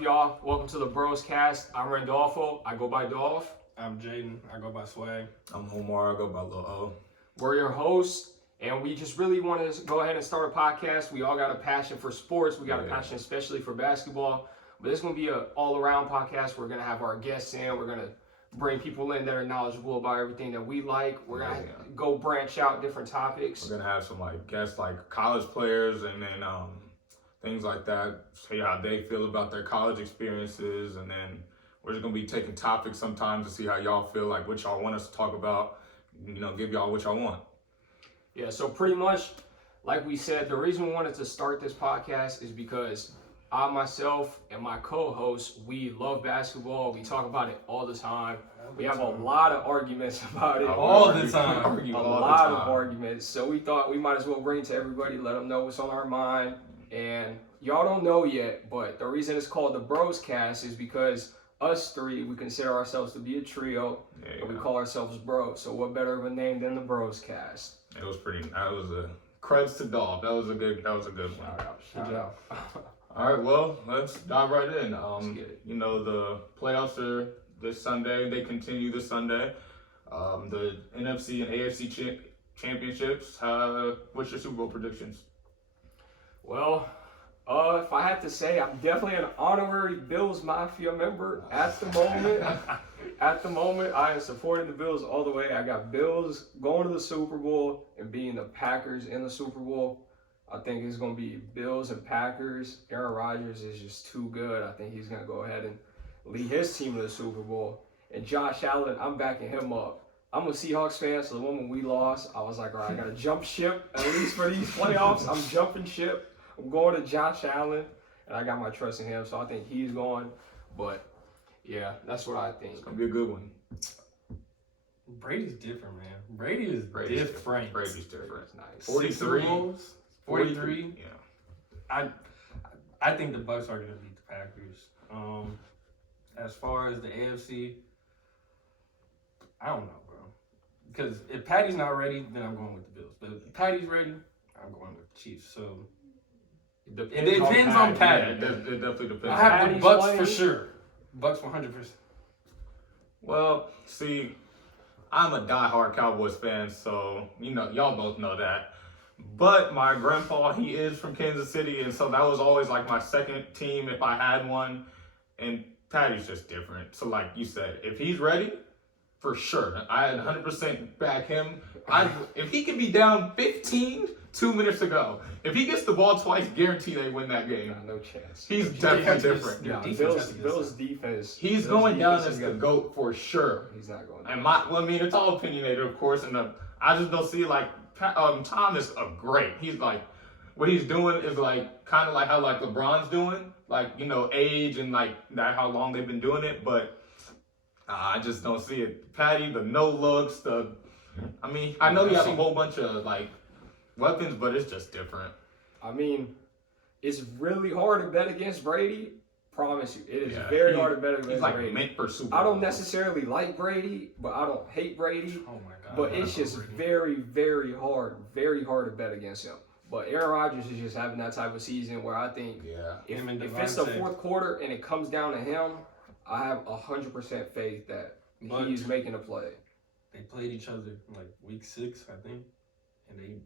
Y'all, welcome to the Bros Cast. I'm Randolpho. I go by Dolph. I'm Jaeden. I go by Swag. I'm Omar. I go by Lil O. We're your hosts, and we just really want to go ahead and start a podcast. We all got a passion for sports. We got a passion especially for basketball. But it's going to be an all-around podcast. We're going to have our guests in. We're going to bring people in that are knowledgeable about everything that we like. We're going to go branch out different topics. We're going to have some guests like college players and then things like that. See how they feel about their college experiences. And then we're just going to be taking topics sometimes to see how y'all feel, like what y'all want us to talk about. Give y'all what y'all want. Yeah, so pretty much, like we said, the reason we wanted to start this podcast is because I, myself, and my co-host, we love basketball. We talk about it all the time. We have a lot of arguments about it. All the time. A lot of arguments. So we thought we might as well bring it to everybody, let them know what's on our mind. And y'all don't know yet, but the reason it's called the Bros Cast is because us three, we consider ourselves to be a trio, and we call ourselves bros. So what better of a name than the Bros Cast? That was a creds to Dolph. That was a good one. Shout out. All right, well, let's dive right in. The playoffs are this Sunday. They continue this Sunday. The NFC and AFC championships. What's your Super Bowl predictions? Well, if I had to say, I'm definitely an honorary Bills Mafia member at the moment. At the moment, I am supporting the Bills all the way. I got Bills going to the Super Bowl and beating the Packers in the Super Bowl. I think it's going to be Bills and Packers. Aaron Rodgers is just too good. I think he's going to go ahead and lead his team to the Super Bowl. And Josh Allen, I'm backing him up. I'm a Seahawks fan, so the moment we lost, I was like, all right, I got to jump ship. At least for these playoffs, I'm jumping ship. I'm going to Josh Allen, and I got my trust in him, so I think he's going. But, yeah, that's what I think. It's going to be a good one. Brady's different, man. Brady's different. Brady's different. It's nice. 43. 43. Yeah. I think the Bucks are going to beat the Packers. As far as the AFC, I don't know, bro. Because if Patty's not ready, then I'm going with the Bills. But if Patty's ready, I'm going with the Chiefs. So it depends on Patty. Yeah, it definitely depends. I have the Bucks for sure. Bucks 100%. Well, see, I'm a diehard Cowboys fan, so y'all both know that. But my grandpa, he is from Kansas City, and so that was always like my second team if I had one. And Patty's just different. So like you said, if he's ready, for sure, I 100% back him. If he can be down 15 2 minutes ago, if he gets the ball twice, guarantee they win that game. No chance. He's definitely different. Bills defense. He's going down as the GOAT for sure. He's not going down. And it's all opinionated, of course, and I just don't see Tom is great. He's like, what he's doing is kind of like how LeBron's doing, age and that how long they've been doing it, but I just don't see it. Patty, the no looks, I know he has a whole bunch of weapons, but it's just different. I mean, it's really hard to bet against Brady. Promise you, it is very hard to bet against Brady. He's meant for Super Bowl. I don't necessarily like Brady, but I don't hate Brady. Oh my God! But it's just very, very hard to bet against him. But Aaron Rodgers is just having that type of season where I think if it's the fourth quarter and it comes down to him, I have 100% faith that he's making a play. They played each other week 6, I think, and they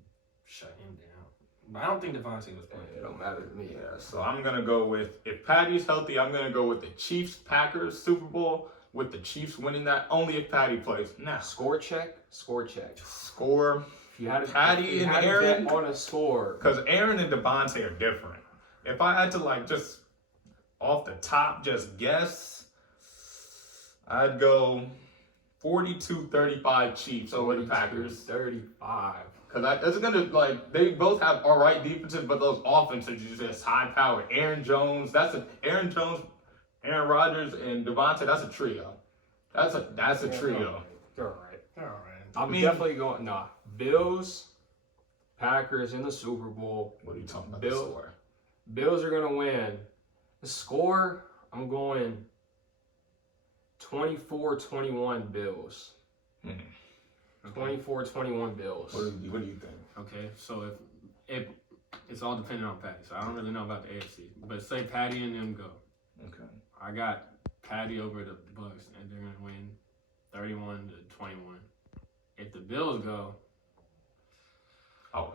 shut him down. But I don't think Devontae was playing. It don't matter to me. Yeah, so I'm going to go with, if Patty's healthy, I'm going to go with the Chiefs-Packers Super Bowl, with the Chiefs winning that, only if Patty plays. Nah. Score check. Score. If you had Patty and Aaron on a score. Because Aaron and Devontae are different. If I had to just off the top just guess, I'd go 42-35 Chiefs over the Packers. 35. Because that's going to, they both have all right defenses, but those offenses are just high power. Aaron Jones, Aaron Rodgers, and Devontae, that's a trio. That's a trio. They're all right. I'm definitely going, Bills, Packers in the Super Bowl. What are you talking about? Score? Bills are going to win. The score, I'm going 24-21 Bills. 24-21 Bills. What do you think? Okay, so if it's all dependent on Patty, so I don't really know about the AFC. But say Patty and them go. Okay. I got Patty over the Bucks, and they're gonna win 31-21. If the Bills go,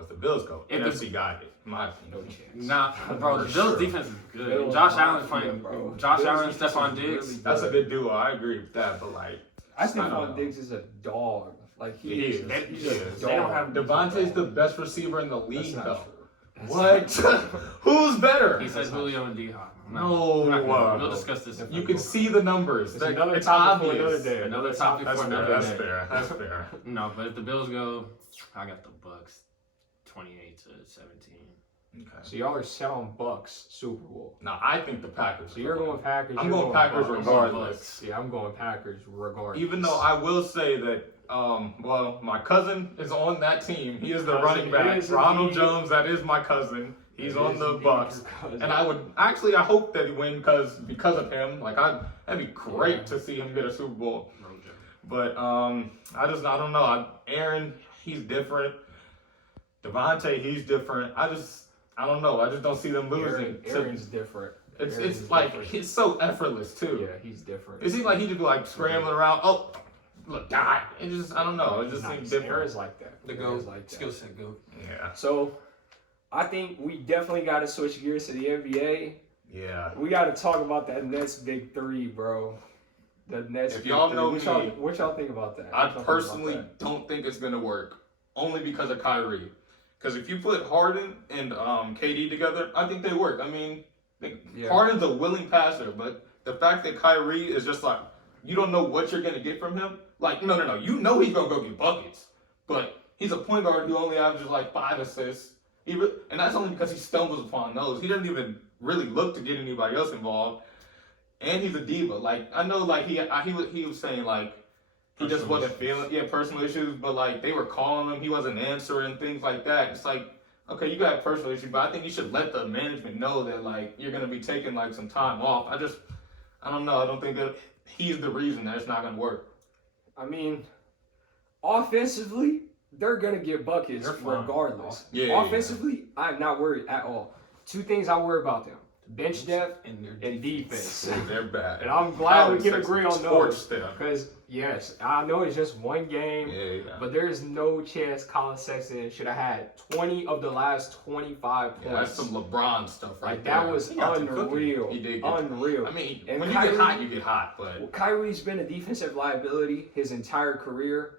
if the Bills go, If NFC got it. In my No opinion. chance. nah, bro, the For Bills sure. defense is good. Bills Josh mafia, Allen's playing. bro. Josh Bills Allen, defense Stephon is Diggs. really That's a good duo. I agree with that. But like, I don't think know. Stephon Diggs is a dog. Like He is. He's He a is. dog. They don't have Devontae's the best receiver in the That's league, not though. true. That's What? Who's better? He said Julio and D-Hop. No, We'll discuss this. You can see the numbers. It's another topic for obvious. another day. Another topic That's for fair. another That's day. fair. That's fair. No, but if the Bills go, I got the Bucks, 28-17. Okay. So y'all are set on Bucks Super Bowl. Now I think the Packers. So you're going Packers. I'm you're going Packers Bucks. regardless. Yeah, I'm going Packers regardless. Even though I will say that, well, my cousin is on that team. He is the Cousin running back. is Ronald indeed. Jones, that is my cousin. He's That on is the indeed Bucks. your cousin. And I hope that he win because of him. Like that'd be great to see him get a Super Bowl. But I don't know. Aaron, he's different. Devontae, he's different. I don't know. I just don't see them losing. Aaron's different. It's Aaron's like different. he's so effortless too. Yeah, he's different. It seems like he just be like scrambling around. Oh, look, die. It just I don't know. It just seems different. Aaron's like that. The Aaron's GOAT, like that. skill set GOAT. Yeah. So, I think we definitely got to switch gears to the NBA. Yeah. We got to talk about that Nets big three, bro. The Nets. If big y'all three. know what y'all think about that? I What y'all think about personally that? don't think it's gonna work, only because of Kyrie. Because if you put Harden and KD together, I think they work. I mean, Yeah. Harden's a willing passer, but the fact that Kyrie is just like, you don't know what you're gonna get from him. Like, no, you know he's gonna go get buckets, but he's a point guard who only averages like 5 assists. And that's only because he stumbles upon those. He doesn't even really look to get anybody else involved. And he's a diva. Like, I know, like he was saying like he just wasn't feeling personal issues, but like they were calling him, he wasn't answering, things like that. It's like, okay, you got personal issues, but I think you should let the management know that like you're gonna be taking like some time off. I don't know. I don't think that he's the reason that it's not gonna work. I mean, offensively, they're gonna get buckets They're fine. regardless. Yeah. Offensively, I'm not worried at all. Two things I worry about them: bench depth And their and defense. They're bad. And I'm glad we can Alex agree on torched those. them. Because yes, I know it's just one game, Yeah. but there's no chance Colin Sexton should have had 20 of the last 25 Yeah, that's points. some LeBron stuff right Like there. that was He got to cooking. unreal. He did get Unreal. I mean, And when Kyrie- you get hot, you get hot. But Well, Kyrie's been a defensive liability his entire career.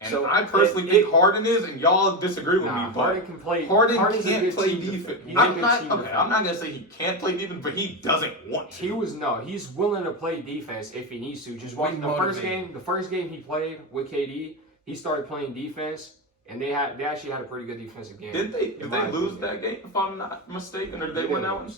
and So I personally think Harden is, and y'all disagree with Nah, me, but Harden can play. Harden's a can't good play team defense. He's a I'm good not team okay. defender. I'm not gonna say he can't play defense, but he doesn't want to. He's willing to play defense if he needs to. Just watching the first game he played with KD, he started playing defense, and they actually had a pretty good defensive game. Did they my lose opinion. that game? If I'm not mistaken, or did they win that one?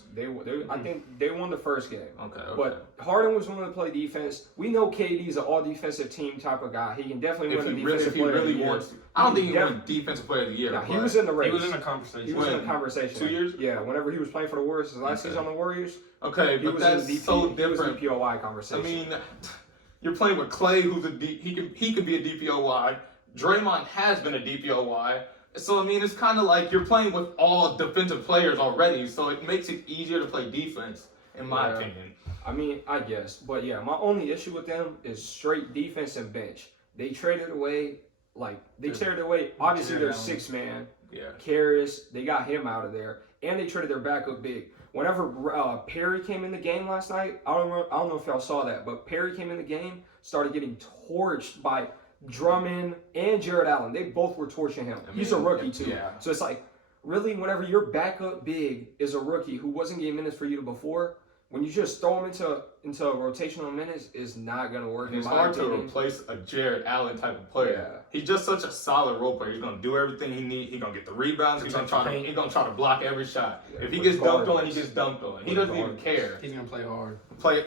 I think they won the first game. Okay. But Harden was willing to play defense. We know KD's an all-defensive team type of guy. He can definitely if win he the really, defensive if he player of really the year. wants to, I don't think he Def- won Defensive Player of the Year. Nah, he but- was in the race. He was in a He conversation. was in When? the conversation. 2 years? Yeah, whenever he was playing for the Warriors, his last Okay. season on the Warriors, Okay, he but was that's in the so He was in different. the POI I conversation. mean, you're playing with Clay, who's he could be a DPOY. Draymond has been a DPOY. So I mean, it's kind of like you're playing with all defensive players already. So it makes it easier to play defense, in my Yeah. opinion. I mean, I guess. But yeah, my only issue with them is straight defense and bench. They traded away, obviously their Jared Allen. 6-man, Yeah. Karras, they got him out of there. And they traded their backup big. Whenever Perry came in the game last night, I don't know if y'all saw that, but Perry came in the game, started getting torched by Drummond and Jared Allen. They both were torching him. He's a rookie too. Yeah. So it's like, really, whenever your backup big is a rookie who wasn't getting minutes for you before, when you just throw him into rotational minutes, is not gonna work. It's in my hard to opinion. replace a Jared Allen type of player. Yeah. He's just such a solid role player. He's gonna do everything he needs. He's gonna get the rebounds. He's gonna try to block every shot. Yeah, if he gets dunked on, he regardless. gets dunked on. He doesn't even care. He's gonna play hard.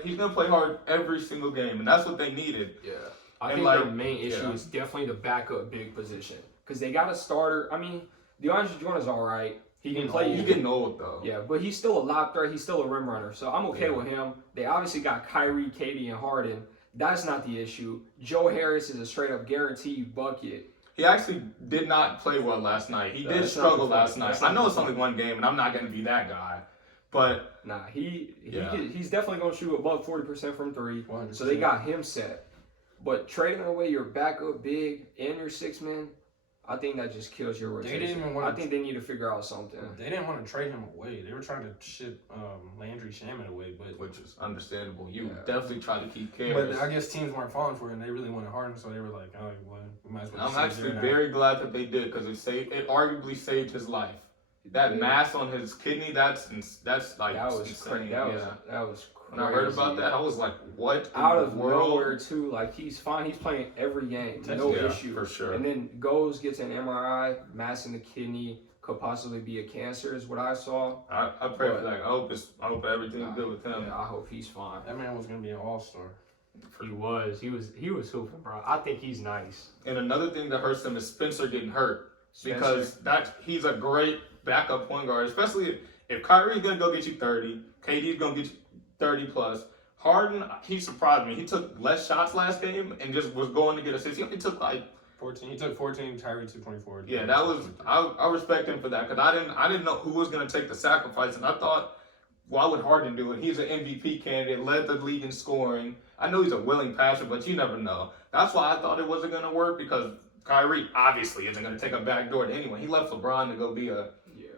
He's gonna play hard every single game, and that's what they needed. Yeah. I And think like, their main issue yeah. is definitely the backup big position. Because they got a starter. I mean, DeAndre Jordan's all right. He can play. He's getting old though. Yeah, but he's still a lob threat. He's still a rim runner. So I'm okay Yeah. with him. They obviously got Kyrie, Katie, and Harden. That's not the issue. Joe Harris is a straight up guaranteed bucket. He actually did not play well last night. He did That's struggle not the last point. night. That's I not know the it's only one game, and I'm not going to be that guy. But Nah, Yeah. he's definitely gonna shoot above 40% from three. 100%. So they got him set. But trading away your backup big and your 6 man, I think that just kills your rotation. didn't even wanna I think they need to figure out something. They didn't want to trade him away. They were trying to ship Landry Shaman away, but which is understandable. You Yeah. definitely try to keep but Karras. I guess teams weren't falling for it, and they really wanted Harden, so they were like, "Oh, well, we might as well." I'm just actually sit very glad that they did because it arguably saved his life. That Yeah. mass on his kidney, that's like That was insane. crazy. That was crazy. When I heard about that, I was like, "What Out in of the world?" nowhere too. Like he's fine. He's playing every game, no Yeah, issue for sure. And then goes gets an MRI, mass in the kidney, could possibly be a cancer, is what I saw. I pray for that. I hope everything's good with him. Yeah, I hope he's fine. That man was gonna be an all-star. He was hooping, bro. I think he's nice. And another thing that hurts him is Spencer getting hurt Spencer. because he's a great backup point guard, especially if Kyrie's gonna go get you 30, KD's gonna get you 30 plus. Harden, he surprised me. He took less shots last game and just was going to get assists. He only took like 14. He took 14. Tyree took 24. Yeah, that was I respect him for that because I didn't know who was gonna take the sacrifice, and I thought, why would Harden do it? He's an MVP candidate, led the league in scoring. I know he's a willing passer, but you never know. That's why I thought it wasn't gonna work because Kyrie obviously isn't gonna take a backdoor to anyone. He left LeBron to go be a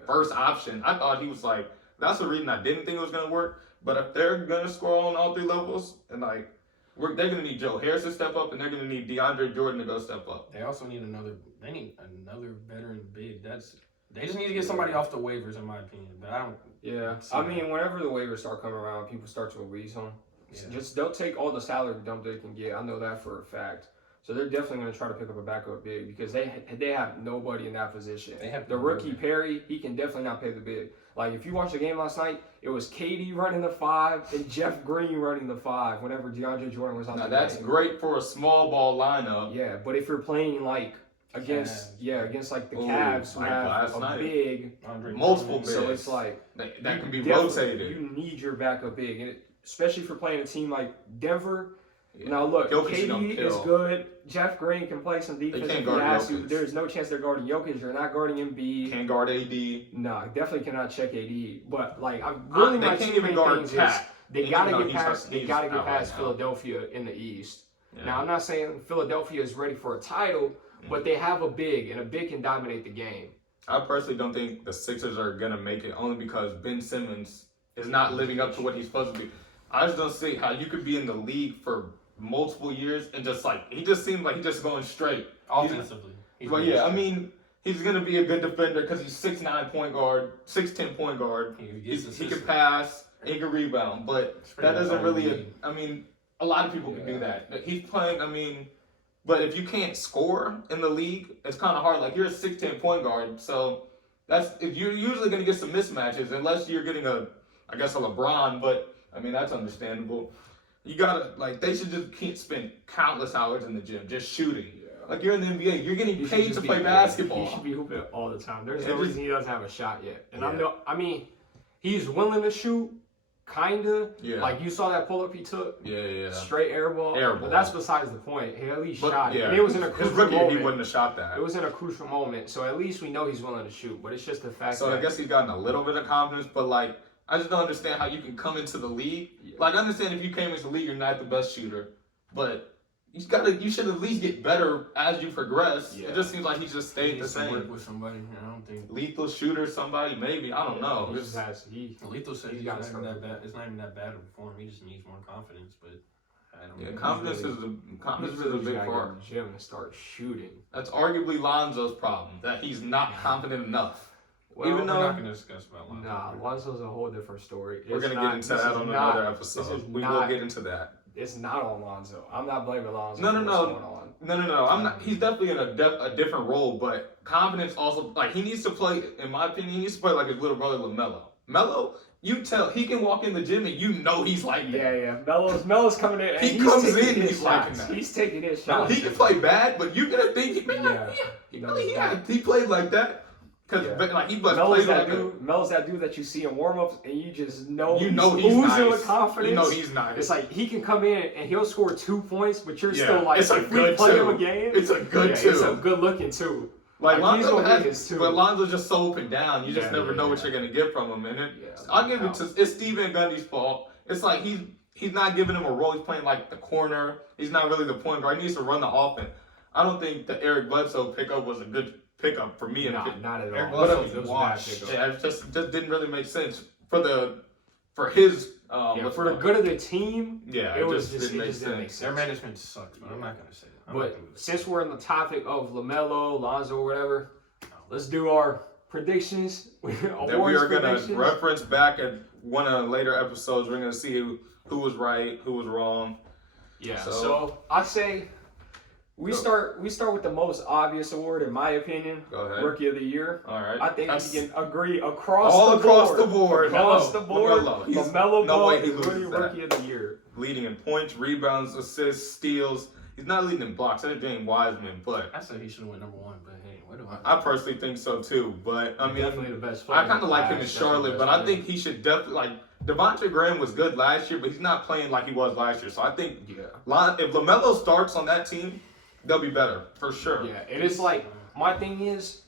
first option. I thought he was like, that's the reason I didn't think it was gonna work. But if they're gonna score on all three levels, and like they're gonna need Joe Harris to step up, and they're gonna need DeAndre Jordan to go step up. They also need another. They need another veteran big. They just need to get somebody off the waivers, in my opinion. But I don't. Yeah, I mean, whenever the waivers start coming around, people start to release them. Yeah. Just don't take all the salary dump they can get. I know that for a fact. So they're definitely going to try to pick up a backup big because they have nobody in that position. They have the rookie nobody. Perry. He can definitely not pay the bid. Like if you watched the game last night, it was KD running the 5 and Jeff Green running the 5 whenever DeAndre Jordan was on Now the that's game. great for a small ball lineup. Yeah, but if you're playing like against like the Cavs who like have last a night. big, Multiple Drummond. so bigs. it's like that can be definitely- rotated. You need your backup big, and especially for playing a team like Denver. Yeah. Now look, Jokic don't KD kill. is good. Jeff Green can play some defense can't if he guard has to. Jokic. There's no chance they're guarding Jokic. You're not guarding Embiid. Can't guard AD. No, definitely cannot check AD. But like, I'm really They my can't two even main guard things Cat. is they Even gotta though get he's past. out- They he's gotta get out past right now. Philadelphia in the East. Yeah. Now I'm not saying Philadelphia is ready for a title, but they have a big, and a big can dominate the game. I personally don't think the Sixers are gonna make it only because Ben Simmons is not living up to what he's supposed to be. I just don't see how you could be in the league for multiple years and just like he just seems like he's just going straight. Offensively. Well, yeah, I mean he's gonna be a good defender because he's 6'9" point guard, 6'10" point guard. He can pass, he can rebound, but that doesn't really. I mean, a lot of people can do that. He's playing. I mean. But if you can't score in the league, it's kind of hard. Like you're a 6'10" point guard, so you're usually going to get some mismatches unless you're getting a LeBron. But I mean that's understandable. You gotta they should just can't spend countless hours in the gym just shooting. Like you're in the NBA, you're getting paid to play basketball. He should be hooping all the time. There's Yeah, no just- reason he doesn't have a shot yet. And Yeah. I mean, he's willing to shoot, kinda. Yeah. Like you saw that pull up he took. Yeah. Straight air ball. Air But ball. that's besides the point. He at least But, shot it. yeah, And it was in a his crucial rookie year, moment. he wouldn't have shot that. It was in a crucial moment. So at least we know he's willing to shoot. But it's just the fact So that I guess he's gotten a little bit of confidence, but like I just don't understand how you can come into the league. Yeah. Like I understand if you came into the league, you're not the best shooter, but you should at least get better as you progress. Yeah. It just seems like he just stayed the needs to work same. with somebody. I don't think. Lethal shooter, somebody maybe I don't know. He It's- just has Lethal said He's he's got not to even start. that bad. It's not even that bad of a form. He just needs more confidence. But I don't yeah, know. confidence really- is a just big gotta get part. in the gym and start shooting. That's arguably Lonzo's problem that he's not confident enough. Well, Even We're though not going to discuss about Lonzo. Nah, Lonzo's a whole different story. we're It's gonna not- get into this that is on not- another this episode, is we will not- get into that. It's not on Lonzo. I'm not blaming Lonzo. No, for no, what's no. going on. No. I'm not. He's definitely in a different role, but confidence also like he needs to play. In my opinion, he needs to play like his little brother LaMelo. Melo, you tell he can walk in the gym and you know he's like that. Yeah. Melo's coming in. And He he's comes taking in, his he's liking shots. that. He's taking his Now, shots. he can play bad, but you're gonna think he played like that because Yeah. he Melo's played that like dude. Melo's that dude that you see in warm-ups and you just know he's oozing nice. with confidence. You know he's nice. It's like he can come in and he'll score 2 points, but you're Yeah, still like, it's a if we good play two. him a game, It's a good two. It's a good looking too. Like he's Lonzo gonna be his too. but Lonzo's just so up and down. You just Yeah, never know what yeah. you're gonna get from him. And Yeah, I'll give it to it's Steve Van Gundy's fault. It's like he's not giving him a role. He's playing like the corner. He's not really the point guard. He needs to run the offense. I don't think the Eric Bledsoe pickup was a good pickup for me. Not at Eric all. Bledsoe It was a bad washed. pickup. Yeah, it just didn't really make sense for his. For the good of the team, Yeah, it was just just didn't it make just didn't make sense. Their sense. management sucks, but I'm not gonna say that. But since we're on the topic of LaMelo, Lonzo, or whatever, let's do our predictions. That we are gonna reference back at one of the later episodes. We're gonna see who was right, who was wrong. Yeah. So- So I'd say we start with the most obvious award, in my opinion. Go ahead. Rookie of the Year. All right. I think That's we can agree across all the board. across the board. Across the board. LaMelo. He's- LaMelo no Ball way he is loses really that. Rookie of the Year. leading in points, rebounds, assists, steals. He's not leading in blocks. That's James Wiseman, but I said he should have went number 1, but hey, what do I? I personally think so too. But I mean, Definitely the best player. I kind of like him in Definitely Charlotte, the but best I think he should definitely like Devontae Graham was good last year, but he's not playing like he was last year. So I think player. Yeah. if LaMelo starts on that team, they'll be better for sure. Yeah, and it's like my thing is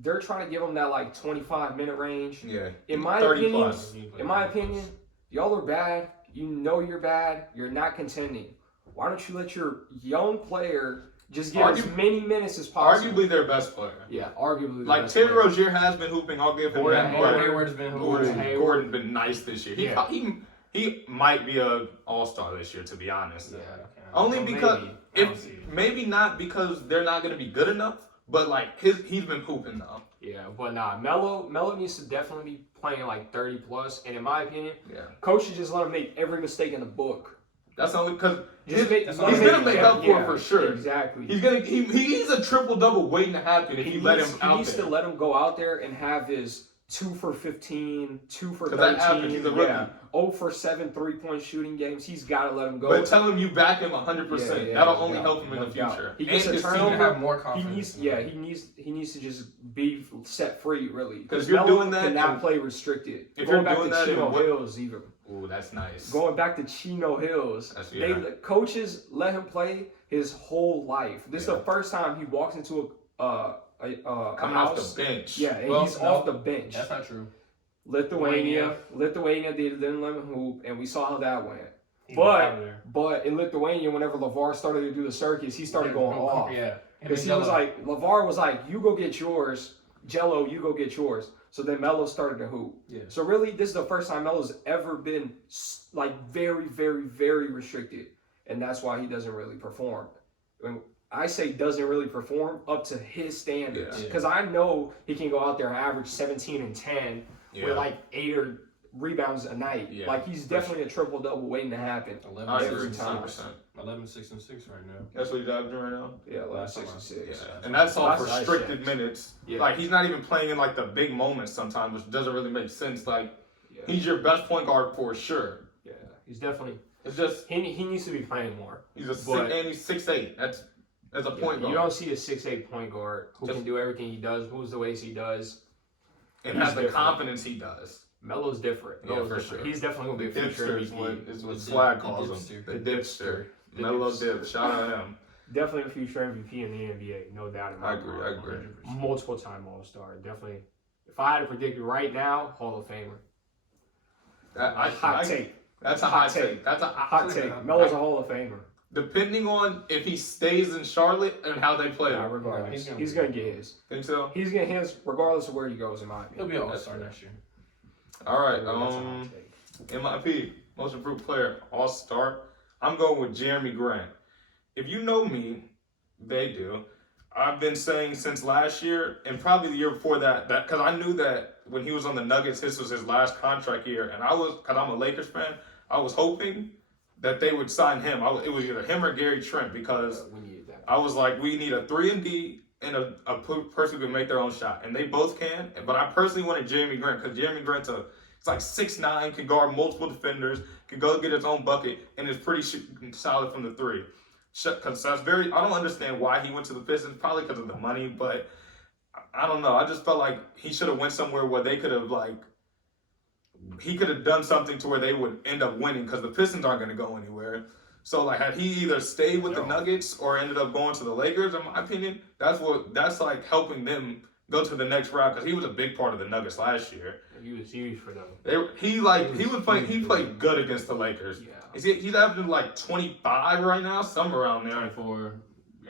they're trying to give him that like 25-minute range. Yeah. In my 30 opinion, plus. y'all are bad. You know you're bad. You're not contending. Why don't you let your young player just get as many minutes as possible? Arguably their best player. Yeah, arguably. the Like best Terry player. Rozier has been hooping. I'll give him Gordon that. Hayward. but Hayward's been Gordon been nice this year. Yeah. He might be a all-star this year, to be honest. Yeah. Only Well, because maybe. maybe not because they're not going to be good enough, but like he's been hooping though. Yeah, but nah, Melo needs to definitely be playing like 30 plus, and in my opinion, Yeah, coach should just let him make every mistake in the book. that's only because Just he's gonna make up for it for sure. Exactly. He's a triple double waiting to happen if you let him out He needs there. to let him go out there and have his 2 for 15, 2 for 'Cause 13, that happens. He's a rookie. 0 for 7 3-point shooting games. He's got to let him go. But tell him you back him 100%. Yeah, That'll no only doubt, help him in no the doubt. future. He gets And a his turnover. team- have more he confidence. needs to just be set free, really. Because if you're Melo doing that, cannot and- play restricted. if Going you're back doing to that and Chino what- Hills, even. Ooh, that's nice. Going back to Chino Hills, Yeah. the coaches let him play his whole life. This is the first time he walks into a Coming off house. the bench. Yeah, and Well, he's no, off the bench. That's not true. Lithuania didn't let him hoop, and we saw how that went. He But- got out of there. But in Lithuania, whenever LeVar started to do the circus, he started going off. Yeah. Because he was like, LeVar was like, you go get yours. Jello, you go get yours. So then Melo started to hoop. Yeah. So really, this is the first time Melo's ever been like very, very, very restricted. And that's why he doesn't really perform. When I say doesn't really perform up to his standards. Yeah. Because I know he can go out there and average 17 and 10 with like 8 or rebounds a night. Yeah, Like he's definitely a triple double waiting to happen. 11, I every agree time. 100%. 11, 6, and 6 right now. That's what he's averaging right now. Yeah, last Last 66. Yeah. And that's all That's for nice restricted checks. minutes. Yeah. Like he's not even playing in like the big moments sometimes, which doesn't really make sense. Like Yeah. he's your best point guard for sure. Yeah, he's definitely It's just he needs to be playing more. he's a But- and he's 6'8". That's a point You guard. don't see a 6'8" point guard who Just- can do everything he does, moves the ways he does. and he's has the different. confidence he does. Melo's different. Yeah, Melo's for different. sure. He's definitely gonna be a future Dipster is MVP. what The Swag dip- calls the him. dipster. The The dipster. dipster. The Melo dipster. Dip. Shout out to him. Definitely a future MVP in the NBA, no doubt in my I agree. mind. I agree. Multiple time All Star, definitely. If I had to predict it right now, Hall of Famer. Hot take. That's a hot take. That's a Hot take. Melo's a Hall of Famer. Depending on if he stays in Charlotte and how they play. Yeah, regardless, he's he's gonna gonna get his. Think so? He's gonna get his regardless of where he goes, in my He'll opinion. be an all-star next year. All right. That's a hot take. MIP, most improved player, all star. I'm going with Jeremy Grant. If you know me, they do. I've been saying since last year and probably the year before that because I knew that when he was on the Nuggets, this was his last contract year, and because I'm a Lakers fan, I was hoping that they would sign him. It was either him or Gary Trent because We need that. I was like, we need a 3-and-D and a person who can make their own shot, and they both can. But I personally wanted Jeremy Grant because Jeremy Grant's it's like 6'9", can guard multiple defenders, can go get his own bucket, and is pretty solid from the three. Because that's I don't understand why he went to the Pistons. Probably because of the money, but I don't know. I just felt like he should have went somewhere where they could have he could have done something to where they would end up winning because the Pistons aren't going to go anywhere. So like, had he either stayed with the Nuggets or ended up going to the Lakers, in my opinion, that's like helping them go to the next round because he was a big part of the Nuggets last year. He was huge for them. He played good against the Lakers. Yeah. He's averaging like 25 right now, somewhere around there. 24.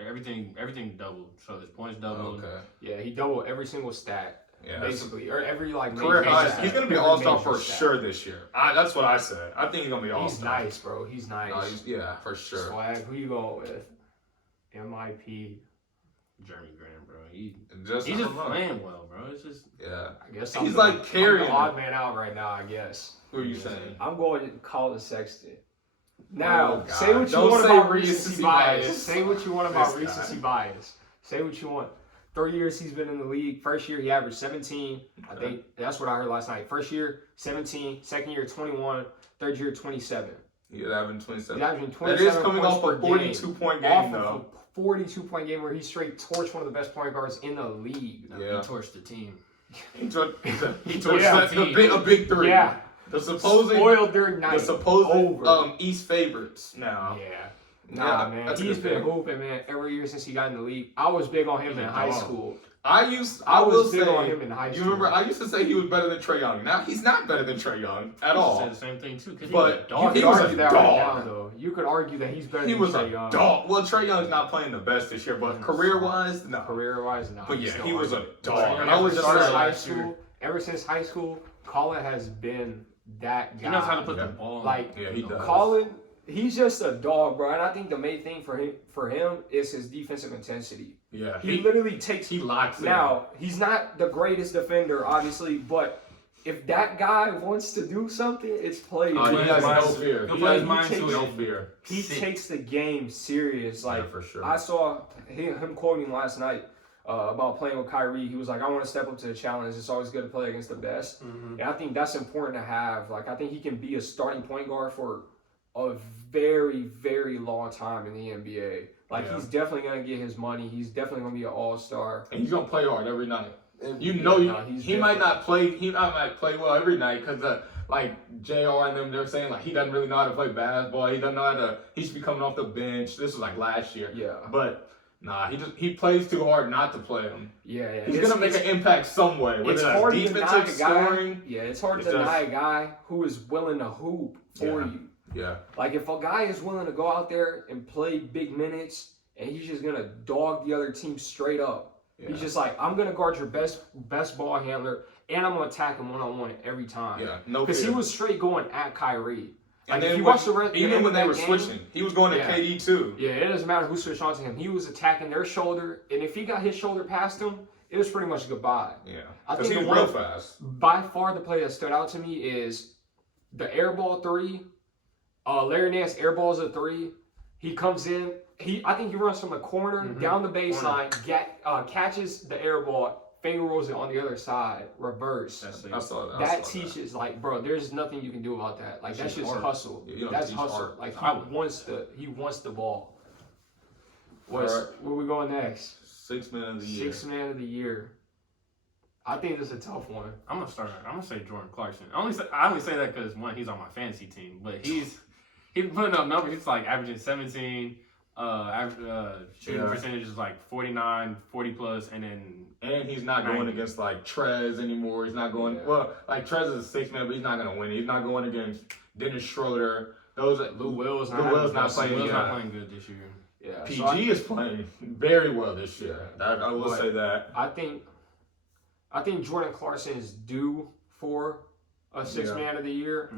Everything doubled. So his points doubled. Okay. Yeah, he doubled every single stat. Yeah, basically, or every like career major highs. stat. He's gonna be Every All-Star major for stat. sure this year. That's what I said. I think he's gonna be All-Star. He's nice, bro. He's nice. Yeah, for sure. Swag. Who you going with? MIP. Jeremy Grant, bro. He's Just playing well, bro. It's just I guess he's like carrying. I'm the odd man out right now. I guess. Who are you saying? I'm going to Colin Sexton. Now, Oh, say what you Don't want say about recency bias. Say what you want about This guy. recency bias. Say what you want. 3 years he's been in the league. First year he averaged 17. I think that's what I heard last night. First year 17. Second year 21. Third year 27. He's averaging 27. He's averaging 27. That is coming points off per a 42-point game, off though. Of a 42-point game where he straight torched one of the best point guards in the league. he torched the team. He torched Yeah. a big three. Yeah. The supposed Spoiled their night. The supposed over. East favorites now. Yeah. Yeah, Nah, man. that's a He's good been thing. hooping, man, every year since he got in the league. I was big on him He's in a high dog. school. I was will big say, on him in high you school. remember, I used to say he was better than Trae Young. Now he's not better than Trae Young at all. Said the same thing too. But You he could was a argue that right dog. now, though. You could argue that he's better He than was Trae a Young. dog. Well, Trae Young's not playing the best this year, but career-wise, no. Career-wise, no. But yeah, Still he was a argue. dog. Trae And I was Young just started saying, last year. Ever since high school, Colin has been that guy. He knows how to put Yeah. the ball. Like, yeah, he does. Colin, he's just a dog, bro. And I think the main thing for him is his defensive intensity. Yeah, He literally takes. he locks in. Now, he's not the greatest defender, obviously, but if that guy wants to do something, it's play. He has no fear. He'll He play has his mind takes- to no it. fear. He takes the game serious. Like, Yeah, for sure. I saw him quoting last night about playing with Kyrie. He was like, I want to step up to the challenge. It's always good to play against the best. Mm-hmm. And I think that's important to have. Like, I think he can be a starting point guard for a very, very long time in the NBA. Like, Yeah. he's definitely going to get his money. He's definitely going to be an all-star. And he's gonna play hard every night. You Yeah, know, he's he might different. not play. He might play well every night because, like Jr. and them, they're saying like he doesn't really know how to play basketball. He doesn't know how to. He should be coming off the bench. This was like last year. Yeah. But nah, he plays too hard not to play him. Yeah. He's gonna make an impact some way. It's Whether that's hard to deny defensive a guy. scoring. Yeah, it's hard It's to just- deny a guy who is willing to hoop for Yeah. you. Yeah. Like, if a guy is willing to go out there and play big minutes and he's just going to dog the other team straight up. Yeah. He's just like, I'm going to guard your best ball handler and I'm going to attack him one-on-one every time. Yeah. No. Because he fear. was straight going at Kyrie. Like, And if then you watch the even when they were game, switching, he was going to Yeah. KD too. Yeah, it doesn't matter who switched on to him. He was attacking their shoulder, and if he got his shoulder past him, it was pretty much goodbye. Yeah. I Because think he's the real one- fast. By far, the play that stood out to me is the airball three. Larry Nance airballs a three. He comes in. I think he runs from the corner down the baseline, catches the airball, finger rolls it on the other side, reverse. I saw that. I That saw teaches, like, bro, there's nothing you can do about that. Like, that's just hard. hustle. Yeah, you don't That's teach hustle. hard. Like, he wants the ball. Where we going next? 6 man of the year. 6th man of the year. I think this is a tough one. I'm gonna say Jordan Clarkson. I only say that because one, he's on my fantasy team, but he's putting up numbers. He's like averaging 17. Shooting Yeah. percentage is like 49, 40 plus, and then And he's not going against like Trez anymore. He's not going well. Like Trez is a 6 man, but he's not going to win. He's not going against Dennis Schroeder. Lou Will's not playing. Will's Yeah. not playing good this year. Yeah. PG is playing very well this year. I will say that. I think Jordan Clarkson is due for a 6th man of the year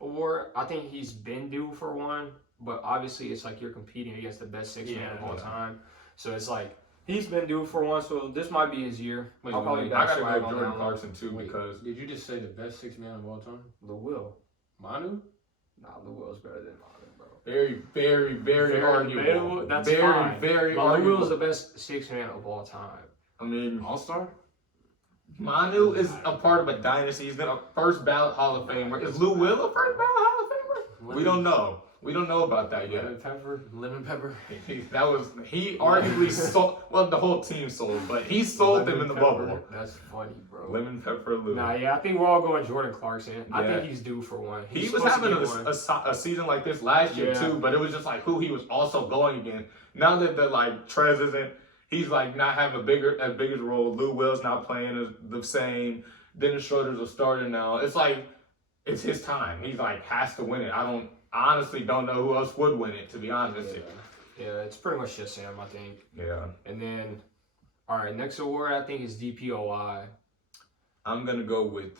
award. I think he's been due for one, but obviously it's like you're competing against the best 6th man of all time. So it's like he's been due for one, so this might be his year. I'll probably I back got to swag go on Jordan that one. Clarkson too because Did you just say the best 6 man of all time? Lou Will. Manu? Nah, Lou Will's better than Manu, bro. very, very, very arguable. Debatable, that's very, fine. very But Lou arguable. Will's the best 6th man of all time. I mean, All-star? Manu is a part of a dynasty. He's been a first ballot Hall of Famer. Is Lou Will a first ballot Hall of Famer? We don't know. We don't know about that yet. Lemon pepper. He arguably sold. Well, the whole team sold, but he sold them in the bubble. That's funny, bro. Lemon pepper Lou. Nah, yeah, I think we're all going Jordan Clarkson. I Yeah. think he's due for one. He He's was supposed to having get one. a season like this last year too, but it was just like who he was also going against. Now that the like Trez isn't, he's like not having a bigger role. Lou Will's not playing the same. Dennis Schroeder's a starter now. It's like it's his time. He's like has to win it. I honestly don't know who else would win it, to be honest with you. Yeah, it's pretty much just Sam, I think. Yeah. And then, all right, next award I think is DPOI. I'm gonna go with.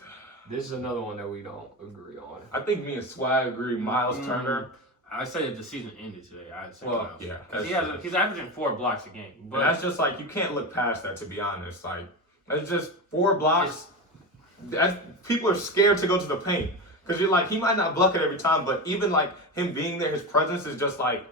This is another one that we don't agree on. I think me and Swag agree. Miles Turner. I say if the season ended today, I'd say Well, Miles. yeah, Because he's averaging 4 blocks a game. But But that's just like you can't look past that, to be honest. Like it's just 4 blocks. People are scared to go to the paint because you're like he might not block it every time, but even like him being there, his presence is just like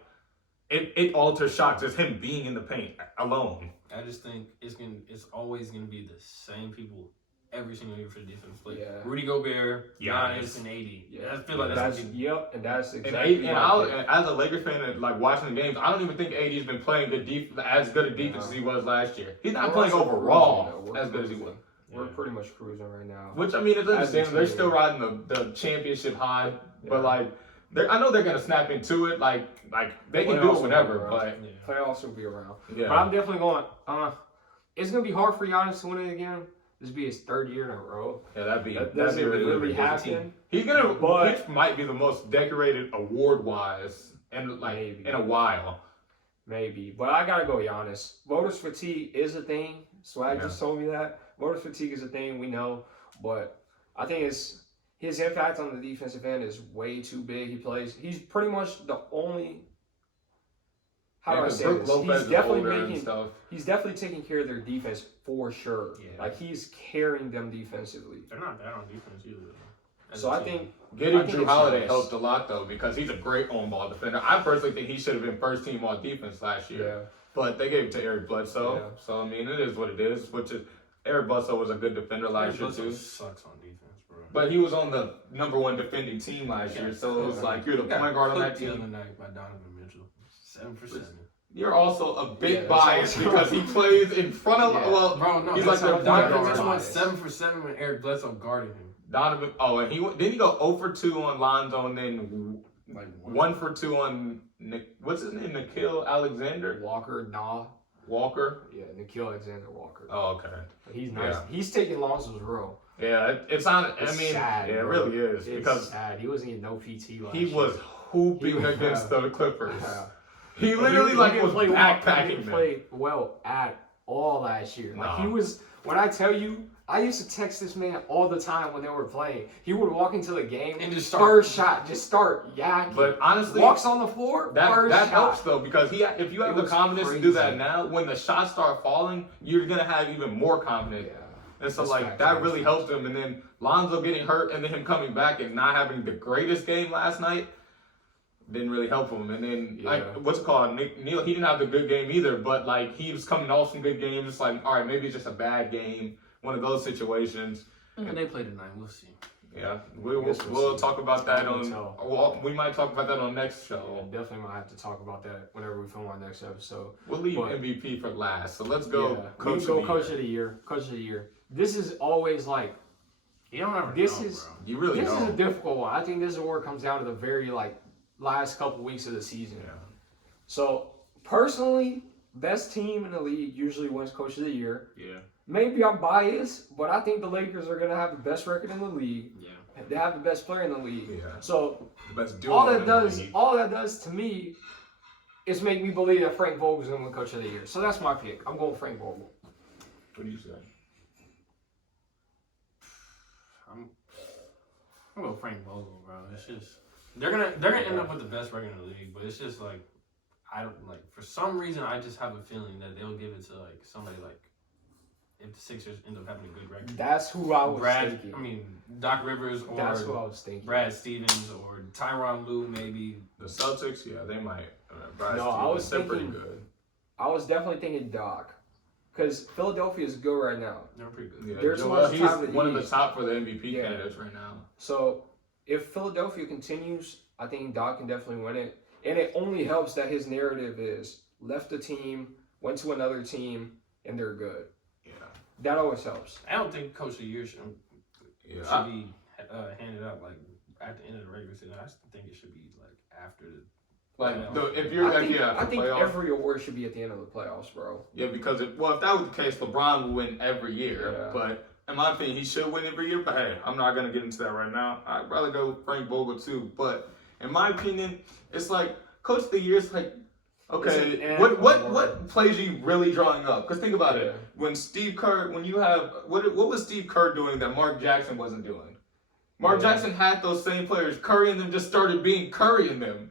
it alters shots. Just him being in the paint alone. I just think it's always gonna be the same people every single year for the defense play. Yeah. Rudy Gobert, Giannis. Giannis, and AD. Yeah, I feel like that's gonna be, yep, and that's And, exactly as a Lakers fan, and like watching the games, I don't even think AD's been playing as good a defense as he was last year. He's not playing overall as good as he was. We're pretty much cruising right now. Which I mean, it's understandable. They're still riding the championship high, but like I know they're gonna snap into it. Like they can do it whenever, but playoffs will be around. Yeah. But I'm definitely going. It's gonna be hard for Giannis to win it again. This will be his 3rd year in a row. Yeah, that'd be really happen. He might be the most decorated award wise in in a while. Maybe, but I gotta go Giannis. Voters fatigue is a thing. Swag just told me that. Voters fatigue is a thing, we know, but I think his impact on the defensive end is way too big. He's pretty much the only. How do I say this? He's definitely taking care of their defense for sure. Yeah. Like he's carrying them defensively. they're not bad on defense either. So I think getting it's Drew Holiday nice. helped a lot though because he's a great on-ball defender. I personally think he should have been first team all defense last year. Yeah. But they gave it to Eric Bledsoe. Yeah. So I mean it is what it is, which is Eric Bledsoe was a good defender last year too. Sucks on defense, bro. But he was on the #1 defending team last year, so it was like you're the point guard on that The other team. night by Donovan Mitchell, 7 for 7. You're also a bit Yeah, biased that's because he plays in front of well, Bro, no, he's like the point Donovan guard. Mitchell went 7 for 7 when Eric Bledsoe guarded him. Donovan. Oh, and didn't he go 0 for 2 on Lonzo and then Like 1 for 2 on what's his name? Nikhil Alexander Walker. Yeah, Nikhil Alexander Walker. Oh, okay. He's nice. Yeah. He's taking Lonzo's role. Yeah, it's not. It's I mean, sad, yeah, it bro. really is It's because sad. He wasn't getting no PT last he year. was hooping He- against the Clippers. Yeah. He literally He was didn't play backpacking He them. played well at all last year. Like Nah. he was. When I tell you, I used to text this man all the time when they were playing. He would walk into the game And just start. first shot, just start yakking. But honestly, walks on the floor. that first shot. helps though because if you have It the was confidence to do that crazy. now, when the shots start falling, you're gonna have even more confidence. Yeah. And so That's like facts, that man. really helped him. And then Lonzo getting hurt and then him coming back and not having the greatest game last night didn't really help him. And then like what's it called? Neil, he didn't have the good game either, but like he was coming off some good games. It's like, all right, maybe it's just a bad game, one of those situations. And they play tonight. We'll see. Yeah, we'll talk about that on. tell. Well, we might talk about that on next Yeah, show. definitely might have to talk about that whenever we film our next episode. We'll leave But- MVP for last. So let's go. Yeah, Coach we can go of the coach year. of the year. Coach of the year. This is always like You don't ever This know, is- bro. You really this is a don't. difficult one. I think this award comes down to the very last couple weeks of the season. Yeah. So personally, best team in the league usually wins coach of the year. Yeah. Maybe I'm biased, but I think the Lakers are gonna have the best record in the league. Yeah. They have the best player in the league. Yeah. So The best duo all in that the does league. to me is make me believe that Frank Vogel's gonna win coach of the year. So that's my pick. I'm going Frank Vogel. What do you say? I'm gonna go Frank Vogel, bro. It's just they're gonna end up with the best record in the league, but it's just like I don't like for some reason I just have a feeling that they'll give it to like somebody like if the Sixers end up having a good record. That's who I was thinking. I mean Doc Rivers That's who I or was thinking. Brad Stevens or Tyronn Lue maybe. The Celtics, yeah, they might. Brad No, I Stevens, was they're pretty thinking- good. I was definitely thinking Doc. Because Philadelphia is good right now. They're pretty good. Yeah, There's so Joel, much he's time to one of the eat. top for the MVP Yeah. candidates right now. So if Philadelphia continues I think Doc can definitely win it. And it only helps that his narrative is left the team, went to another team, and they're good. Yeah. That always helps. I don't think Coach of the Year should be handed out like at the end of the regular season. I think it should be like after the. If you're I think playoffs. every award should be at the end of the playoffs, bro. Yeah, because if that was the case, LeBron would win every year. Yeah. But in my opinion, he should win every year. But hey, I'm not gonna get into that right now. I'd rather go with Frank Vogel too. But in my opinion, it's like Coach of the Year is like, okay, what plays are you really drawing up? Because think about it. When Steve Kerr, when you have what was Steve Kerr doing that Mark Jackson wasn't doing? Mark Jackson had those same players. Curry and them just started being Curry and them.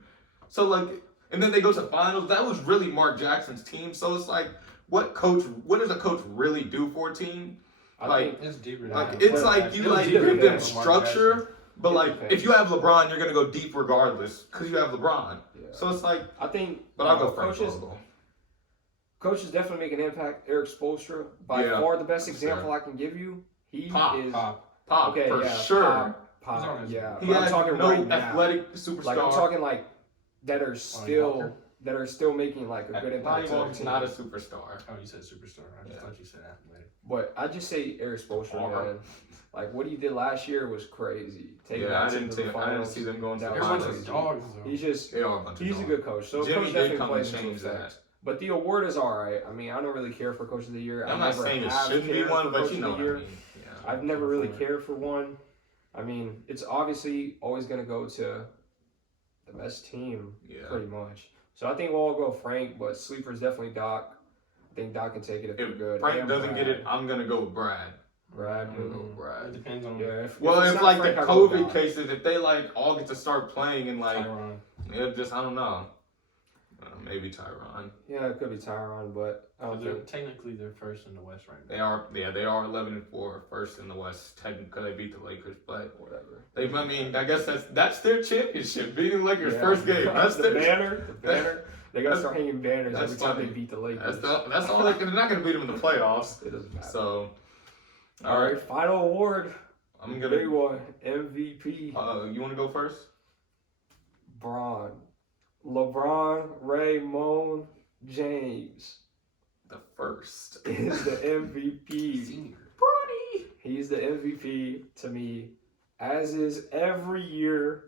So like, and then they go to the finals. That was really Mark Jackson's team. So it's like, what does a coach really do for a team? I think it's deeper than like that. it's like you give them structure, but like if you have LeBron, you're gonna go deep regardless because you have LeBron. Yeah. So it's like I think, but I'll go Frank Vogel. Coaches definitely make an impact. Eric Spoelstra, by far the best example I can give you. He is Pop okay, for sure. Pop, yeah. He has talking no right athletic superstar. Like I'm talking like that are still making like a good impact. He's not a superstar. Oh, you said superstar. I just thought you said athletic. But I just say Eric Spoelstra, man. Like what he did last year was crazy. I didn't see them going to the finals. Dogs, he's a good coach. So Jimmy coach did definitely come plays and into change effect. that. But the award is all right. I mean, I don't really care for Coach of the Year. I'm not saying it shouldn't be one, but you know what I mean. Yeah, I've never really cared for one. I mean, it's obviously always going to go to the best team, pretty much. So I think we'll all go Frank, but sleeper's definitely Doc. I think Doc can take it if they're good. Frank doesn't get it, I'm going to go with Brad. Brad. It depends on. Yeah. If like Frank, the COVID cases, if they like all get to start playing and like, I don't know. Maybe Tyron. Yeah, it could be Tyron, but I don't think technically they're first in the West right now. They are 11-4, first in the West. Technically, they beat the Lakers, but whatever. I mean, I guess that's their championship, beating the Lakers first game. That's the banner. The banner. They gotta start hanging banners every time they beat the Lakers. That's all. They're not gonna beat them in the playoffs. It doesn't matter. So, all right, final award. I'm gonna big one. MVP. You want to go first? LeBron Raymond James. The first is the MVP. Senior. Bronny. He's the MVP to me, as is every year,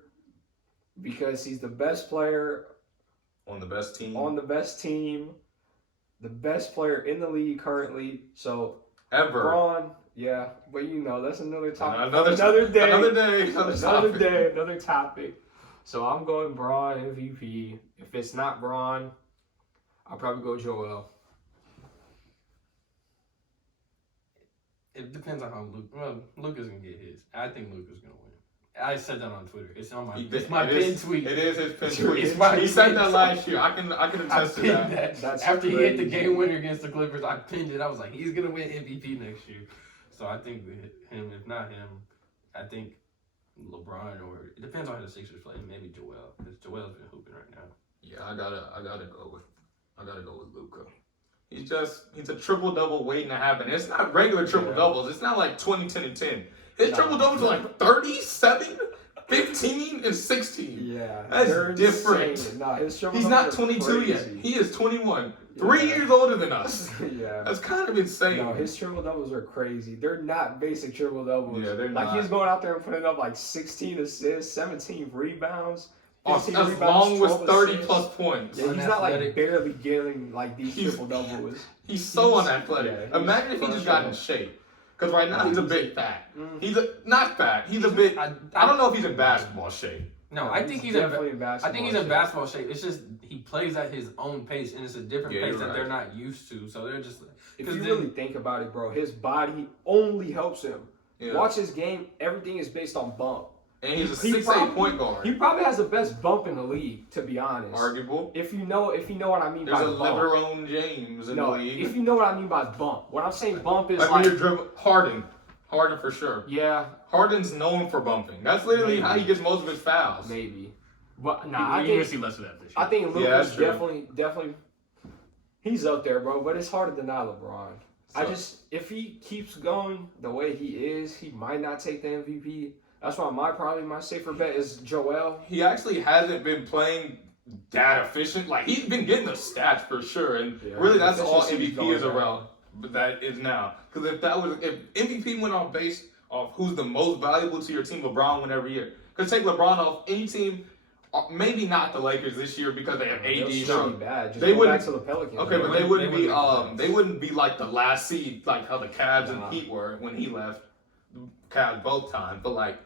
because he's the best player on the best team. The best player in the league currently. So ever. LeBron, yeah, but that's another topic. Another topic. So I'm going Braun MVP. If it's not Braun, I'll probably go Joel. It depends on how Luka's gonna get his. I think Luka's gonna win. I said that on Twitter. It's on my pinned tweet. It is his pinned tweet. He said that last year. I can attest to that. That's after he hit the game winner against the Clippers, I pinned it. I was like, he's gonna win MVP next year. So I think him. If not him, I think LeBron, or it depends on how the Sixers play. Maybe Joel, because Joel's been hooping right now. Yeah, I gotta go with Luka. He's a triple double waiting to happen. It's not regular triple doubles. It's not like 20, 10, and 10. His triple doubles are like 37, 15, and 16. Yeah, that's different. Nah, he's not 22 yet. He is 21. 3 years older than us. Yeah, that's kind of insane. No, his triple doubles are crazy. They're not basic triple doubles. Yeah, they're not. Like he's going out there and putting up like 16 assists, 17 rebounds. As long as 30 plus points. Yeah, he's not like barely getting like these triple doubles. He's so unathletic. Imagine if he just got in shape. Because right now he's a bit fat. He's not fat. He's a bit. I don't know if he's in basketball shape. No, I think he's definitely in basketball. I think he's in basketball shape. It's just he plays at his own pace, and it's a different pace that they're not used to. So they're just. If you really think about it, bro, his body only helps him. Yeah. Watch his game. Everything is based on bump. And he's a 6'8" point guard. He probably has the best bump in the league, to be honest. Arguable. If you know what I mean by bump. There's a LeBron James in the league. If you know what I mean by bump. What I'm saying bump is like when you're dribbling. Harden for sure. Yeah. Harden's known for bumping. That's literally how he gets most of his fouls. Maybe. But I think see less of that this year. I think Luka's definitely he's up there, bro, but it's hard to deny LeBron. So, if he keeps going the way he is, he might not take the MVP. That's why probably my safer bet is Joel. He actually hasn't been playing that efficient. Like, he's been getting the stats for sure, and really that's all efficiency's MVP is going around. But that is now, because if MVP went off based off who's the most valuable to your team, LeBron win every year. Because take LeBron off any team, maybe not the Lakers this year because they have AD. They'll be bad. Just They go wouldn't- back to the Pelicans. Okay, but They they wouldn't be wouldn't be they wouldn't be like the last seed, like how the Cavs Nah. and Heat were when he left. Cavs both times, but like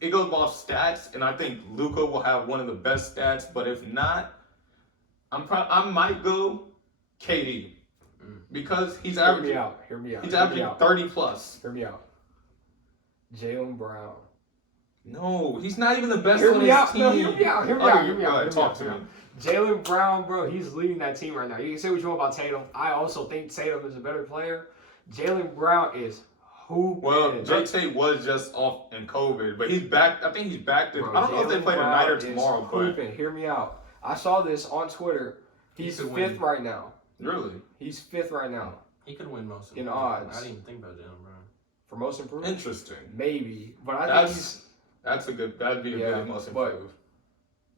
it goes off stats, and I think Luka will have one of the best stats. But if not, I might go KD because he's Hear averaging me out. Hear me out. he's Hear me averaging out. 30 plus. Hear me out. Jaylen Brown. No, he's not even the best Hear on me his out. team. No, hear me out. Hear me Okay, out. Hear me go out. ahead, Hear me talk out. to me. Jaylen Brown, bro, he's leading that team right now. You can say what you want about Tatum. I also think Tatum is a better player. Jaylen Brown is hooping. Well, J-Tate was just off in COVID, but he's back. I think he's back. Bro, I don't know if they Jaylen play Brown tonight or is tomorrow, but hooping. Hear me out. I saw this on Twitter. He's He could fifth win. right now. really He's fifth right now He could win most of In them. odds. I didn't even think about Jalen Brown. for most improved. interesting. Maybe, but I think That's he's. that'd be a Yeah, good most but- improved.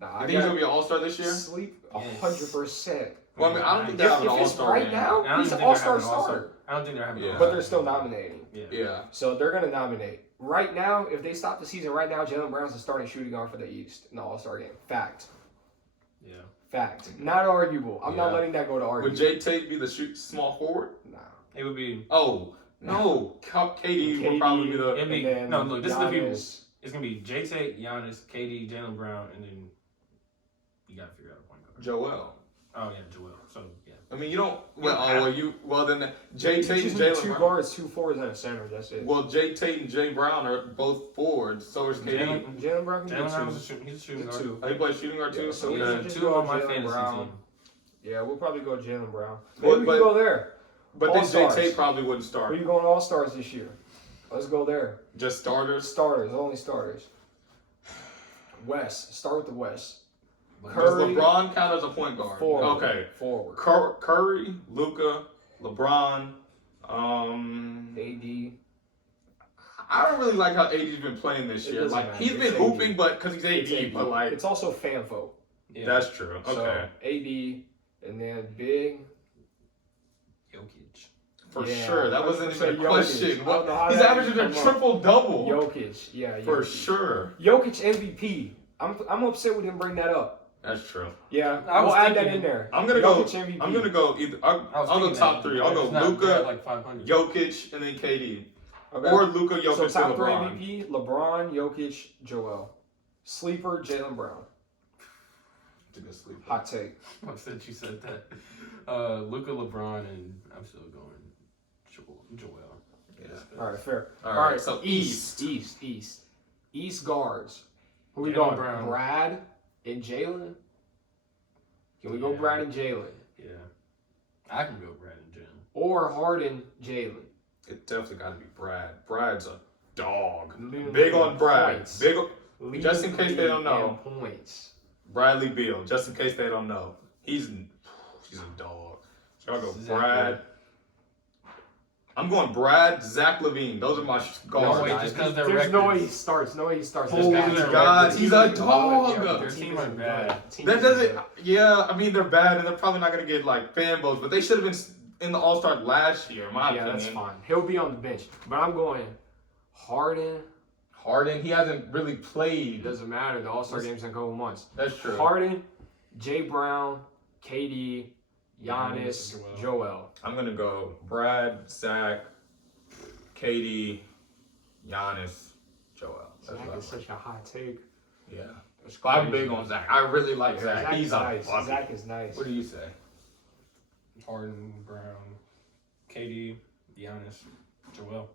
Nah, You I think he's got gonna be an All-Star this year? sleep Yes. 100%. Well, I mean, I don't think they have an If it's All-Star right game. now, I don't he's even an think they're all-star having an all-star. starter. I don't think they're having. Yeah. an But all-star. they're still nominating. Yeah. Yeah. So they're going to nominate. Right now, if they stop the season right now, Jaylen Brown's the starting shooting guard for the East in the All-Star game. Fact. Yeah. Fact. Not arguable. I'm not Yeah. letting that go to Would argument. J-Tate be the small forward? Nah. It would be. Oh no, KD would probably be the. It'd be And then no. Look, this is the people. Giannis. It's gonna be J-Tate, Giannis, KD, Jalen Brown, and then you gotta figure out a point guard. Joel. Oh yeah, Joel. So yeah. I mean, you don't. Well, then You J-Tate just and need Jalen two Brown. guards, 2 forwards, and a center. That's it. Well, J-Tate and Jay Brown are both forwards. So is KD. Jaylen Brown can Jalen do Brown two. he's a shooting He's guard. two. Oh, he plays shooting guard too. Yeah, so we Yeah, should just two go on my Jaylen fantasy Brown. team. Yeah, we'll probably go Jaylen Brown. Well, Maybe we can but- go there. But then All-Stars. J-Tate probably wouldn't Who start. you going All-Stars this year? Let's go there. Just starters. Starters, only starters. West. Start with the West. Does Curry. LeBron count as a point guard? Forward. Okay. Forward. Curry, Luka, LeBron. AD. I don't really like how AD's been playing this It year. doesn't Like matter. he's It's been AD. hooping, but because he's It's AD, but like it's also fan vote. Yeah. that's true. Okay, So AD and then big. Jokic. for Yeah, sure. That wasn't even a Jokic. question. I don't know how He's that averaging a come up. triple double Jokic. Yeah, for Jokic. sure. Jokic MVP. I'm upset we didn't bring that up. That's true. Yeah, I was we'll add that thinking- in there. I'm gonna go. Jokic MVP. I'm gonna go either. I was I'll go thinking top that, three. but I'll go it's not bad, Luka, like 500. Jokic, and then KD, Okay. or Luka, Jokic, So and top 3 LeBron. MVP: LeBron, Jokic, Joel. Sleeper: Jaylen Brown. To go sleep. Hot take. I'm upset you said that. Luka, LeBron, and I'm still going Joel. Yeah. All right, fair. All All right, right, so East guards. Who we Jaylen going? Brown. Brad and Jalen. Can we go Yeah. Brad and Jalen, Yeah. I can go Brad and Jalen. or Harden, Jalen? It definitely got to be Brad. Brad's a dog. Leading Big the on Brad. points. Big on Leading Just in the case they don't league know. in points. Bradley Beal. Just in case they don't know, he's a dog. So I'll go Zach Brad. I'm going Brad, Zach LaVine. Those are my guards. No way, just because they're There's no way records. he starts. No way he starts. Oh This my guy's God, good. he's a Team is dog. good. Their Team team is are good. bad. Team That is doesn't. good. Yeah, I mean they're bad, and they're probably not gonna get like fan votes, but they should have been in the All Star last year, in my Yeah, opinion. that's fine. He'll be on the bench, but I'm going Harden. Harden, he hasn't really played. It doesn't matter. The All-Star game's in a couple months. That's true. Harden, Jay Brown, KD, Giannis, Giannis, Joel. I'm gonna go Brad, Zach, KD, Giannis, Joel. That's Zach what is such a hot take. Yeah. That's I'm crazy. big on Zach. I really like Yeah, Zach. Zach He's is a nice. bucket. Zach is nice. What do you say? Harden, Brown, KD, Giannis, Joel.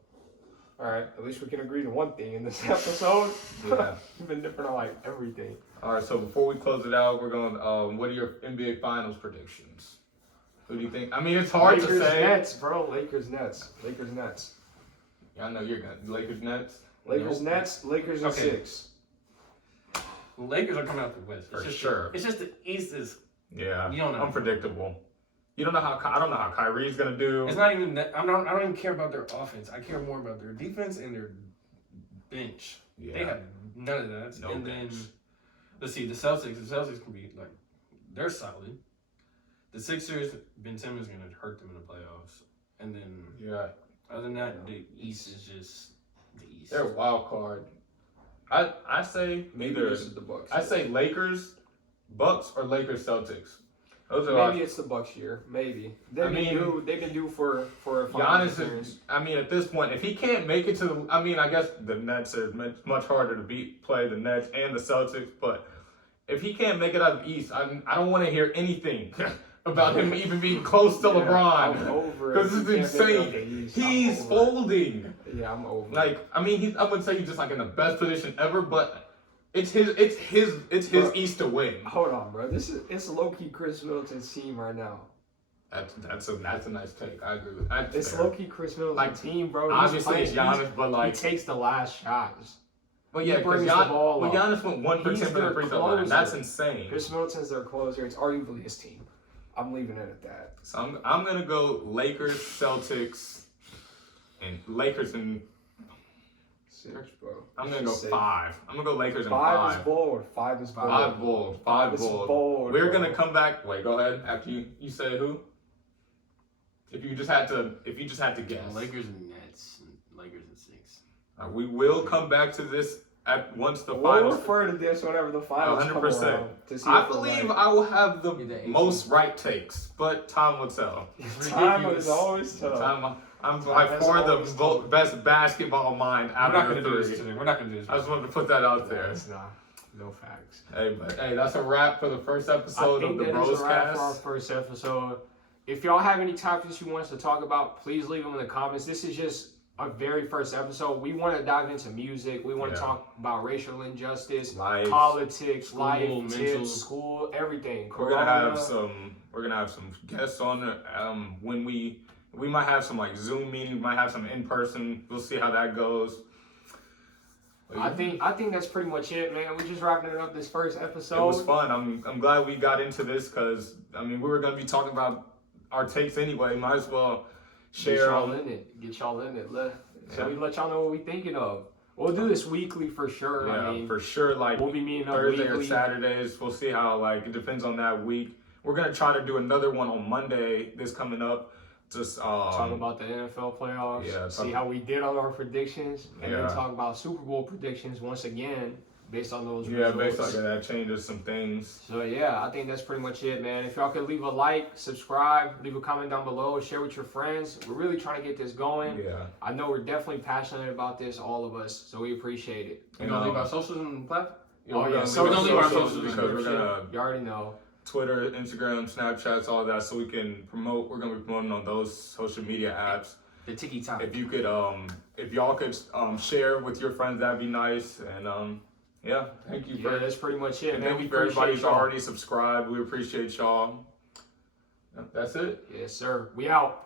All right, at least we can agree to one thing in this episode. Yeah. We've been different on like everything. All right. So before we close it out, we're going. What are your NBA Finals predictions? Who do you think? I mean, it's hard Lakers, to say. Nets, bro. Lakers, Nets. Lakers, Nets. I know you're going. Lakers, Nets. Lakers, Nope. Nets. Lakers in Okay. 6. The Lakers are coming out the West. For It's just sure. It's just the East is. Yeah. You don't know. Unpredictable. You don't know how. I don't know how Kyrie's gonna do. It's not even that. I don't even care about their offense. I care more about their defense and their bench. Yeah. They have none of that. No and bench. then let's see the Celtics. The Celtics can be like they're solid. The Sixers, Ben Simmons is gonna hurt them in the playoffs. And then Yeah. other than that, the East is just the East. They're a wild card. I say Maybe either. this is the Bucks. I say Lakers, Bucks, or Lakers Celtics. Those are Maybe it's the Bucks year. Maybe I mean, they've been due for a final Giannis appearance. is. I mean, at this point, if he can't make it to the, I mean, I guess the Nets are much harder to play the Nets and the Celtics. But if he can't make it out of the East, I don't want to hear anything about him even being close to I'm LeBron over it. because it's He can't make it out insane. the East. He's I'm over it. folding. Yeah, I'm over. Like, I mean, I wouldn't say he's just like in the best position ever, but it's his Bro. East to win. Hold on, bro. It's low key Chris Middleton's team right now. That's a nice take. I agree with that. It's low key Chris Middleton's Like, team, bro. He's Obviously, playing- it's Giannis, but like, he takes the last shots. but yeah, he because brings the ball up. Giannis went 1 for He's 10 from the their free throw line. closer. That's insane. Chris Middleton's their closer. It's arguably his team. I'm leaving it at that. So I'm gonna go Lakers, Celtics, and Lakers and 6, bro. I'm gonna go Six. 5. I'm gonna go Lakers and 5 is 5. bold. 5 is bold. 5 bold. 5 Five is bold. bold, We're bro. gonna come back. Wait, go ahead. After you say who? If you just had to guess. Lakers and Nets. Lakers and 6. We will come back to this once the We'll finals. refer to this whenever the finals 100%. come around. To see I if we're believe right. I will have the Be the 18th. most right takes, but time will tell. Time is always tough. I'm by That's far the always tough. best basketball mind We're out not of gonna the do this three. today. We're not gonna do this. I just wanted to put that out No, there. it's not. No facts. Hey, but hey, that's a wrap for the first I episode of think the that is a wrap for our Broscast. first episode. If y'all have any topics you want us to talk about, please leave them in the comments. This is just our very first episode. We want to dive into music. We want to Yeah. talk about racial injustice, Life. politics, School, life, mental. tips, school, everything. We're gonna have Corona. some guests on. When we might have some like Zoom meetings, we might have some in person. We'll see how that goes. I think that's pretty much it, man. We're just wrapping it up this first episode. It was fun. I'm glad we got into this because I mean we were gonna be talking about our takes anyway. Might as well Get share. y'all in it. Get y'all in it. So Yeah. we let y'all know what we thinking of. We'll do this weekly for sure. Yeah, I mean, for sure. Like we'll be meeting up Thursday weekly. or Saturdays. We'll see how like it depends on that week. We're gonna try to do another one on Monday. This coming up. Just Talk about the NFL playoffs. yeah, See talk- how we did on our predictions, and Yeah. then talk about Super Bowl predictions once again based on those yeah, results. based on that changes some things. So yeah, I think that's pretty much it, man. If y'all could leave a like, subscribe, leave a comment down below, share with your friends. We're really trying to get this going. Yeah. I know we're definitely passionate about this, all of us. So we appreciate it. We're gonna leave our socials in the platform. Oh yeah, so we're gonna leave our socials social because we're description. gonna You already know. Twitter, Instagram, Snapchats, all that, so we can promote. We're gonna be promoting on those social media apps. The Tiki Top. If you could, if y'all could share with your friends, that'd be nice. And yeah, thank you. Yeah, that's pretty much it, And man. thank We you for everybody appreciate who's y'all. already subscribed. We appreciate y'all. That's it. Yes, sir. We out.